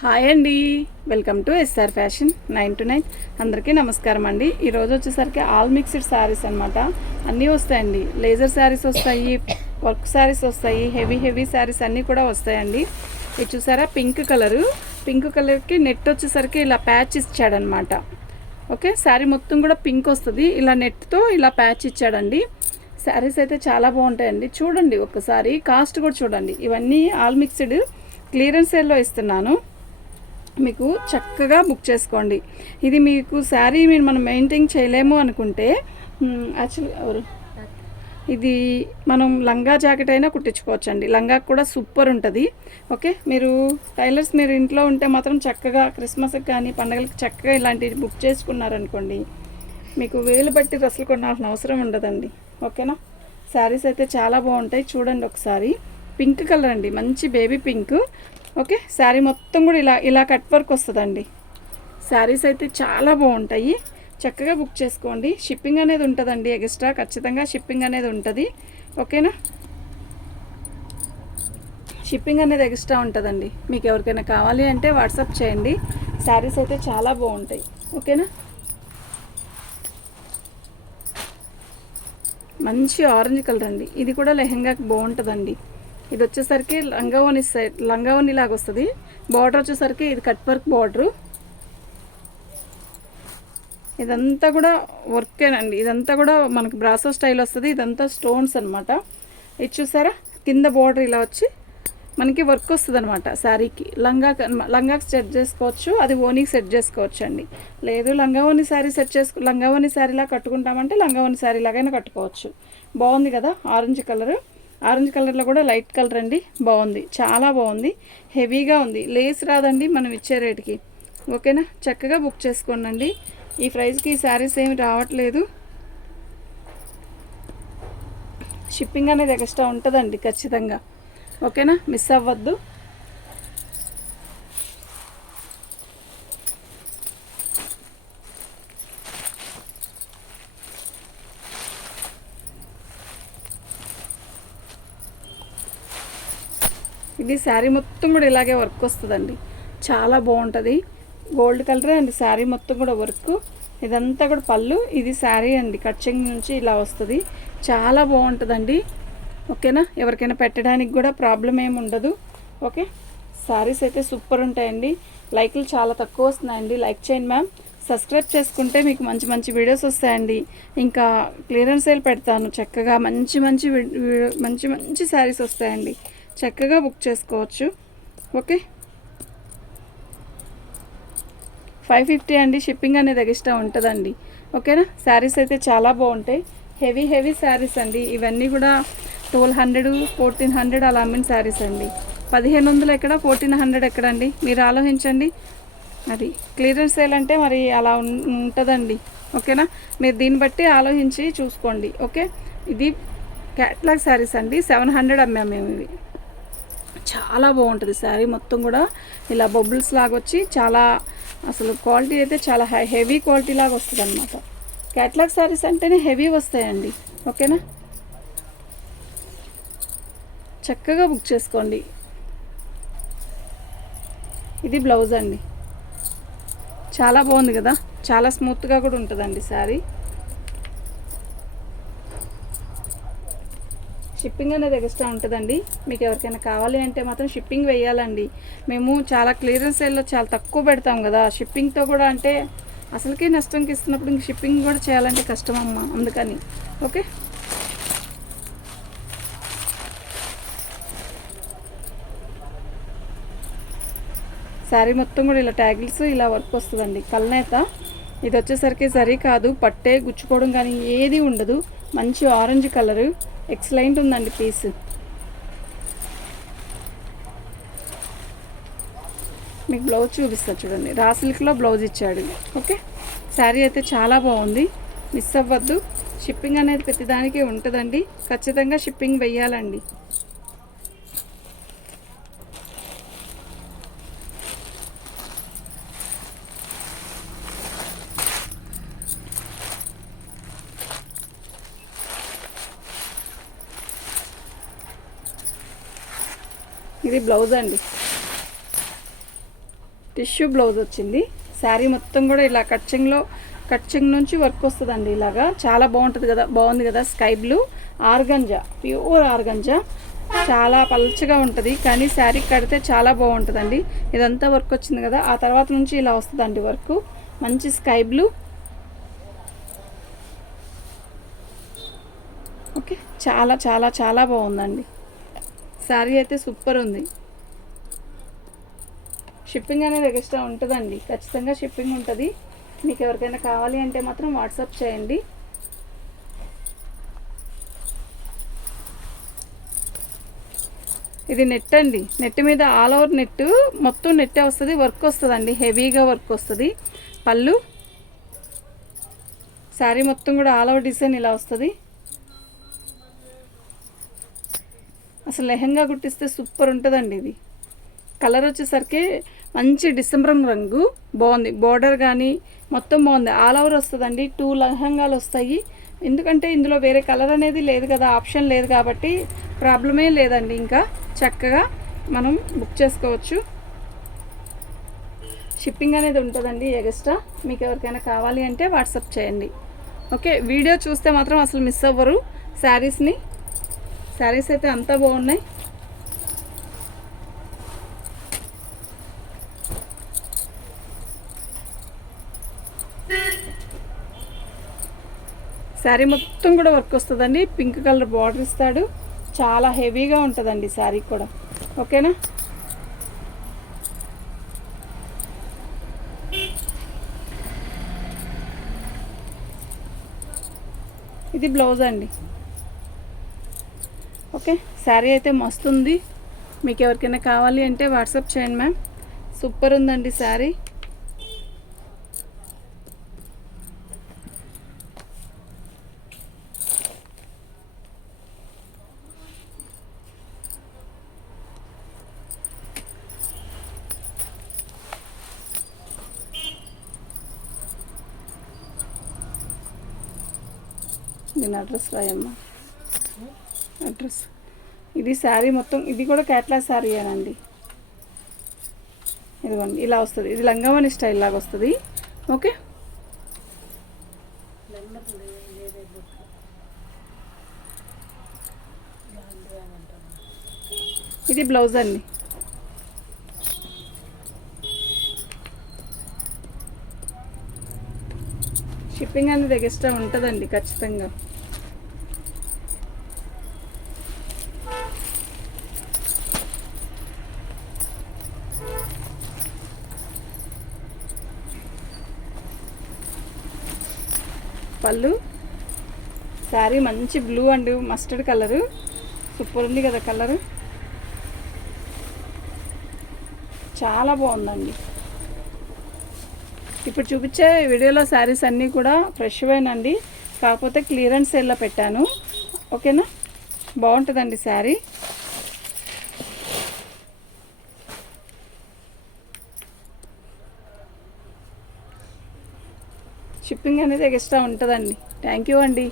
Hi అండి. Welcome to SR fashion nine to nine అందరికీ నమస్కారం అండి. ఈరోజు వచ్చేసరికి ఆల్ మిక్స్డ్ శారీస్ అనమాట అన్నీ వస్తాయండి. లేజర్ శారీస్ వస్తాయి వర్క్ శారీస్ వస్తాయి హెవీ హెవీ శారీస్ అన్నీ కూడా వస్తాయండి. ఇది చూసారా? పింక్ కలరు పింక్ కలర్కి నెట్ వచ్చేసరికి ఇలా ప్యాచ్ ఇచ్చాడనమాట ఓకే శారీ మొత్తం కూడా పింక్ వస్తుంది. ఇలా నెట్తో ఇలా ప్యాచ్ ఇచ్చాడండి. శారీస్ అయితే చాలా బాగుంటాయండి. చూడండి ఒక్కసారి. కాస్ట్ కూడా చూడండి. ఇవన్నీ ఆల్ మిక్స్డ్ క్లియరెన్స్ సేల్లో ఇస్తున్నాను. మీకు చక్కగా బుక్ చేసుకోండి. ఇది మీకు శారీ మీరు మనం మెయింటైన్ చేయలేము అనుకుంటే యాక్చువల్ ఎవరు? ఇది మనం లంగా జాకెట్ అయినా కుట్టించుకోవచ్చు అండి లంగాకు కూడా సూపర్ ఉంటుంది. ఓకే? మీరు టైలర్స్ మీరు ఇంట్లో ఉంటే మాత్రం చక్కగా క్రిస్మస్కి కానీ పండగలకి చక్కగా ఇలాంటివి బుక్ చేసుకున్నారనుకోండి మీకు వేలు బట్టి డ్రెస్సులు కొనాల్సిన అవసరం ఉండదండి. ఓకేనా? శారీస్ అయితే చాలా బాగుంటాయి. చూడండి ఒకసారి. పింక్ కలర్ అండి. మంచి బేబీ పింక్. ఓకే? శారీ మొత్తం కూడా ఇలా ఇలా కట్ వర్క్ వస్తుందండి. శారీస్ అయితే చాలా బాగుంటాయి. చక్కగా బుక్ చేసుకోండి. షిప్పింగ్ అనేది ఉంటుందండి ఎక్స్ట్రా. ఖచ్చితంగా షిప్పింగ్ అనేది ఉంటుంది. ఓకేనా? షిప్పింగ్ అనేది ఎక్స్ట్రా ఉంటుందండి. మీకు ఎవరికైనా కావాలి అంటే వాట్సాప్ చేయండి. శారీస్ అయితే చాలా బాగుంటాయి. ఓకేనా? మంచి ఆరెంజ్ కలర్ అండి. ఇది కూడా లెహంగాకి బాగుంటుందండి. ఇది వచ్చేసరికి లంగావోని సైడ్ లంగావోని లాగా వస్తుంది బార్డర్ వచ్చేసరికి ఇది కట్ వర్క్ బార్డరు. ఇదంతా కూడా వర్కేనండి. ఇదంతా కూడా మనకు బ్రాసో స్టైల్ వస్తుంది. ఇదంతా స్టోన్స్ అనమాట ఇది చూసారా? కింద బార్డర్ ఇలా వచ్చి మనకి వర్క్ వస్తుంది అనమాట శారీకి. లంగా లంగాకి సెట్ చేసుకోవచ్చు. అది ఓనీకి సెట్ చేసుకోవచ్చు అండి లేదు లంగావోని శారీ సెట్ చేసుకో లంగావోని శారీలా కట్టుకుంటామంటే లంగావోని శారీ లాగైనా కట్టుకోవచ్చు. బాగుంది కదా? Orange colour. ఆరెంజ్ కలర్లో కూడా లైట్ కలర్ అండి. బాగుంది. చాలా బాగుంది. హెవీగా ఉంది. లేస్ రాదండి మనం ఇచ్చే రేటుకి. ఓకేనా? చక్కగా బుక్ చేసుకోండి ఈ ప్రైస్కి ఈ శారీస్ ఏమి రావట్లేదు. షిప్పింగ్ అనేది ఎక్స్ట్రా ఉంటుందండి ఖచ్చితంగా. ఓకేనా? మిస్ అవ్వద్దు. ఇది శారీ మొత్తం కూడా ఇలాగే వర్క్ వస్తుందండి. చాలా బాగుంటుంది. గోల్డ్ కలర్ అండి శారీ మొత్తం కూడా వర్క్. ఇదంతా కూడా పళ్ళు. ఇది శారీ అండి. కట్చింగ్ నుంచి ఇలా వస్తుంది. చాలా బాగుంటుందండి. ఓకేనా? ఎవరికైనా పెట్టడానికి కూడా ప్రాబ్లం ఏమి ఉండదు. ఓకే? శారీస్ అయితే సూపర్ ఉంటాయండి. లైక్లు చాలా తక్కువ వస్తున్నాయండి. లైక్ చేయండి మ్యామ్. సబ్స్క్రైబ్ చేసుకుంటే మీకు మంచి మంచి వీడియోస్ వస్తాయండి. ఇంకా క్లియరెన్స్ సేల్ పెడతాను. చక్కగా మంచి మంచి మంచి మంచి శారీస్ వస్తాయండి. చక్కగా బుక్ చేసుకోవచ్చు. ఓకే ఫైవ్ ఫిఫ్టీ అండి షిప్పింగ్ అనేది ఎక్స్ట్రా ఉంటుందండి. ఓకేనా శారీస్ అయితే చాలా బాగుంటాయి. హెవీ హెవీ శారీస్ అండి. ఇవన్నీ కూడా ట్వెల్వ్ హండ్రెడ్ ఫోర్టీన్ హండ్రెడ్ అలా అమ్మిన శారీస్ అండి. పదిహేను వందలు ఎక్కడ ఫోర్టీన్ హండ్రెడ్ ఎక్కడండి మీరు ఆలోచించండి. అది క్లియరెన్స్ సేల్ అంటే మరి అలా ఉంటుందండి. ఓకేనా మీరు దీన్ని బట్టి ఆలోచించి చూసుకోండి. ఓకే ఇది క్యాట్లాగ్ శారీస్ అండి. సెవెన్ హండ్రెడ్ అమ్మాము మేము ఇవి. చాలా బాగుంటుంది శారీ. మొత్తం కూడా ఇలా బొబ్బుల్స్ లాగా వచ్చి చాలా అసలు క్వాలిటీ అయితే చాలా హై హెవీ క్వాలిటీ లాగా వస్తుంది అనమాట క్యాట్లాగ్ శారీస్ అంటేనే హెవీ వస్తాయండి. ఓకేనా? చక్కగా బుక్ చేసుకోండి. ఇది బ్లౌజ్ అండి. చాలా బాగుంది కదా? చాలా స్మూత్గా కూడా ఉంటుందండి శారీ. షిప్పింగ్ అనేది ఎక్స్ట్రా ఉంటుందండి. మీకు ఎవరికైనా కావాలి అంటే మాత్రం షిప్పింగ్ వేయాలండి. మేము చాలా క్లియరెన్స్ సేల్లో చాలా తక్కువ పెడతాం కదా. షిప్పింగ్తో కూడా అంటే అసలుకే నష్టంకి ఇస్తున్నప్పుడు ఇంక షిప్పింగ్ కూడా చేయాలంటే కష్టం అమ్మ అందుకని. ఓకే? శారీ మొత్తం కూడా ఇలా ట్యాగిల్స్ ఇలా వర్క్ వస్తుందండి. కల్నేత ఇది వచ్చేసరికి సరి కాదు. పట్టే గుచ్చుకోవడం కానీ ఏది ఉండదు. మంచి ఆరెంజ్ కలరు. ఎక్సలెంట్ ఉందండి పీస్. మీకు బ్లౌజ్ చూపిస్తా చూడండి. రా సిల్క్లో బ్లౌజ్ ఇచ్చాడు. ఓకే? శారీ అయితే చాలా బాగుంది. మిస్ అవ్వద్దు. షిప్పింగ్ అనేది ప్రతిదానికి ఉంటుందండి. ఖచ్చితంగా షిప్పింగ్ వెయ్యాలండి. ఇది బ్లౌజ్ అండి. టిష్యూ బ్లౌజ్ వచ్చింది. శారీ మొత్తం కూడా ఇలా కట్చింగ్లో కట్చింగ్ నుంచి వర్క్ వస్తుందండి ఇలాగా. చాలా బాగుంటుంది కదా బాగుంది కదా sky blue. Organza pure organza. చాలా పల్చగా ఉంటుంది కానీ శారీ కడితే చాలా బాగుంటుందండి. ఇదంతా వర్క్ వచ్చింది కదా ఆ తర్వాత నుంచి ఇలా వస్తుందండి వర్క్. మంచి స్కై బ్లూ. ఓకే చాలా చాలా చాలా బాగుందండి. శారీ అయితే సూపర్ ఉంది. షిప్పింగ్ అనేది ఎక్స్ట్రా ఉంటుందండి. ఖచ్చితంగా షిప్పింగ్ ఉంటుంది. మీకు ఎవరికైనా కావాలి అంటే మాత్రం వాట్సాప్ చేయండి. ఇది నెట్ అండి. నెట్ మీద ఆల్ ఓవర్ నెట్ మొత్తం నెట్టే వస్తుంది వర్క్ వస్తుందండి. హెవీగా వర్క్ వస్తుంది. పళ్ళు శారీ మొత్తం కూడా ఆల్ ఓవర్ డిజైన్ ఇలా వస్తుంది. అసలు లెహంగా కుట్టిస్తే సూపర్ ఉంటుందండి ఇది. కలర్ వచ్చేసరికి మంచి డిసెంబర్ రంగు బాగుంది. బార్డర్ కానీ మొత్తం బాగుంది. ఆల్ ఓవర్ వస్తుందండి. టూ లెహంగాలు వస్తాయి. ఎందుకంటే ఇందులో వేరే కలర్ అనేది లేదు కదా ఆప్షన్ లేదు కాబట్టి ప్రాబ్లమే లేదండి. ఇంకా చక్కగా మనం బుక్ చేసుకోవచ్చు. షిప్పింగ్ అనేది ఉంటుందండి ఎగస్ట్రా. మీకు ఎవరికైనా కావాలి అంటే వాట్సాప్ చేయండి. ఓకే వీడియో చూస్తే మాత్రం అసలు మిస్ అవ్వరు. శారీస్ని శారీస్ అయితే అంతా బాగున్నాయి. శారీ మొత్తం కూడా వర్క్ వస్తుందండి. పింక్ కలర్ బార్డర్ ఇస్తాడు. చాలా హెవీగా ఉంటుందండి శారీ కూడా. ఓకేనా? ఇది బ్లౌజ్ అండి. శారీ అయితే మస్తు ఉంది మీకు ఎవరికైనా కావాలి అంటే వాట్సాప్ చేయండి మ్యామ్. సూపర్ ఉందండి శారీ. నేను అడ్రస్ రాయమ్మా. అడ్రస్. ఇది శారీ మొత్తం ఇది కూడా క్యాట్లాగ్ శారీ అనండి ఇదిగోండి ఇలా వస్తుంది. ఇది లంగావని స్టైల్ లాగా వస్తుంది. ఓకే? ఇది బ్లౌజ్ అండి. షిప్పింగ్ అనేది ఎక్స్ట్రా ఉంటుందండి ఖచ్చితంగా. పళ్ళు. శారీ మంచి blue and mustard colour. Super ఉంది కదా కలరు. చాలా బాగుందండి. ఇప్పుడు చూపించే వీడియోలో శారీస్ అన్నీ కూడా ఫ్రెష్వేనండి కాకపోతే క్లియరెన్స్ సేల్లో పెట్టాను. ఓకేనా? బాగుంటుందండి శారీ. షిప్పింగ్ అనేది ఎక్స్ట్రా ఉంటుందండి. థ్యాంక్ యూ అండి.